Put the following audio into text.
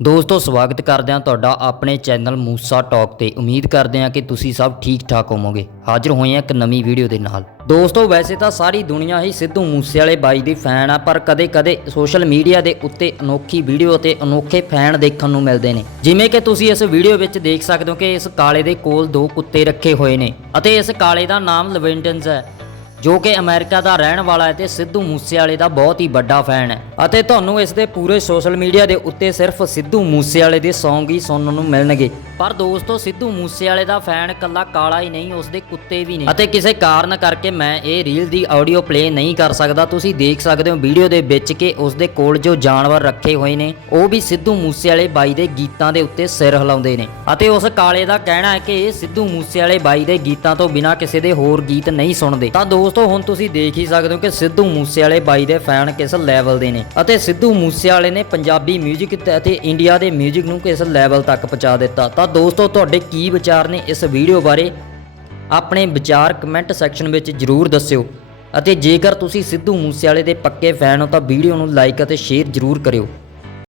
ਦੋਸਤੋ, ਸਵਾਗਤ ਕਰਦੇ ਹਾਂ ਤੁਹਾਡਾ ਆਪਣੇ ਚੈਨਲ ਮੂਸਾ ਟਾਕ ਤੇ। ਉਮੀਦ ਕਰਦੇ ਹਾਂ ਕਿ ਤੁਸੀਂ ਸਭ ਠੀਕ ਠਾਕ ਹੋਵੋਗੇ। ਹਾਜ਼ਰ ਹੋਏ ਹਾਂ ਇੱਕ ਨਵੀਂ ਵੀਡੀਓ ਦੇ ਨਾਲ। ਦੋਸਤੋ, ਵੈਸੇ ਤਾਂ ਸਾਰੀ ਦੁਨੀਆ ਹੀ ਸਿੱਧੂ ਮੂਸੇਵਾਲੇ ਬਾਈ ਦੀ ਫੈਨ ਆ, ਪਰ ਕਦੇ-ਕਦੇ ਸੋਸ਼ਲ ਮੀਡੀਆ ਦੇ ਉੱਤੇ ਅਨੋਖੀ ਵੀਡੀਓ ਅਤੇ ਅਨੋਖੇ ਫੈਨ ਦੇਖਣ ਨੂੰ ਮਿਲਦੇ ਨੇ। ਜਿਵੇਂ ਕਿ ਤੁਸੀਂ ਇਸ ਵੀਡੀਓ ਵਿੱਚ ਦੇਖ ਸਕਦੇ ਹੋ ਕਿ ਇਸ ਕਾਲੇ ਦੇ ਕੋਲ ਦੋ ਕੁੱਤੇ ਰੱਖੇ ਹੋਏ ਨੇ ਅਤੇ ਇਸ ਕਾਲੇ ਦਾ ਨਾਮ ਲਵੈਂਟਨਸ ਹੈ, ਜੋ ਕਿ ਅਮਰੀਕਾ ਦਾ ਰਹਿਣ ਵਾਲਾ ਹੈ ਤੇ ਸਿੱਧੂ ਮੂਸੇਵਾਲੇ ਦਾ ਬਹੁਤ ਹੀ ਵੱਡਾ ਫੈਨ ਹੈ। ਅਤੇ ਤੁਹਾਨੂੰ ਇਸ ਦੇ ਪੂਰੇ ਸੋਸ਼ਲ ਮੀਡੀਆ ਦੇ ਉੱਤੇ ਸਿਰਫ ਸਿੱਧੂ ਮੂਸੇਵਾਲੇ ਦੇ Song ਹੀ ਸੁਣਨ ਨੂੰ ਮਿਲਣਗੇ। ਪਰ ਦੋਸਤੋ, ਸਿੱਧੂ ਮੂਸੇਵਾਲੇ ਦਾ ਫੈਨ ਕੱਲਾ ਕਾਲਾ ਹੀ ਨਹੀਂ ਉਸ ਦੇ ਕੁੱਤੇ ਵੀ ਨੇ ਅਤੇ ਕਿਸੇ ਕਾਰਨ ਕਰਕੇ ਮੈਂ ਇਹ ਰੀਲ ਦੀ ਆਡੀਓ ਪਲੇ ਨਹੀਂ ਕਰ ਸਕਦਾ। ਤੁਸੀਂ ਦੇਖ ਸਕਦੇ ਹੋ ਵੀਡੀਓ ਦੇ ਵਿੱਚ ਕਿ ਉਸ ਦੇ ਕੋਲ ਜੋ ਜਾਨਵਰ ਰੱਖੇ ਹੋਏ ਨੇ, ਉਹ ਵੀ ਸਿੱਧੂ ਮੂਸੇਵਾਲੇ ਬਾਈ ਦੇ ਗੀਤਾਂ ਦੇ ਉੱਤੇ ਸਿਰ ਹਿਲਾਉਂਦੇ ਨੇ। ਅਤੇ ਉਸ ਕਾਲੇ ਦਾ ਕਹਿਣਾ ਹੈ ਕਿ ਇਹ ਸਿੱਧੂ ਮੂਸੇਵਾਲੇ ਬਾਈ ਦੇ ਗੀਤਾਂ ਤੋਂ ਬਿਨਾਂ ਕਿਸੇ ਦੇ ਹੋਰ ਗੀਤ ਨਹੀਂ ਸੁਣਦੇ। ਤਾਂ ਦੋਸਤੋ, ਹੁਣ ਤੁਸੀਂ ਦੇਖ ਹੀ ਸਕਦੇ ਹੋ ਕਿ ਸਿੱਧੂ ਮੂਸੇਵਾਲੇ ਬਾਈ ਦੇ ਫੈਨ ਕਿਸ ਲੈਵਲ ਦੇ ਨੇ। ਅਤੇ ਸਿੱਧੂ ਮੂਸੇਵਾਲੇ ਨੇ ਪੰਜਾਬੀ 뮤직 ਅਤੇ ਇੰਡੀਆ ਦੇ 뮤직 ਨੂੰ ਕਿਸ ਲੈਵਲ ਤੱਕ ਪਹੁੰਚਾ ਦਿੱਤਾ ਤਾਂ ਦੋਸਤੋ ਤੁਹਾਡੇ ਕੀ ਵਿਚਾਰ ਨੇ ਇਸ ਵੀਡੀਓ ਬਾਰੇ ਆਪਣੇ ਵਿਚਾਰ ਕਮੈਂਟ ਸੈਕਸ਼ਨ ਵਿੱਚ ਜਰੂਰ ਦੱਸਿਓ ਅਤੇ ਜੇਕਰ ਤੁਸੀਂ ਸਿੱਧੂ ਮੂਸੇਵਾਲੇ ਦੇ ਪੱਕੇ ਫੈਨ ਹੋ ਤਾਂ ਵੀਡੀਓ ਨੂੰ ਲਾਈਕ ਅਤੇ ਸ਼ੇਅਰ ਜਰੂਰ ਕਰਿਓ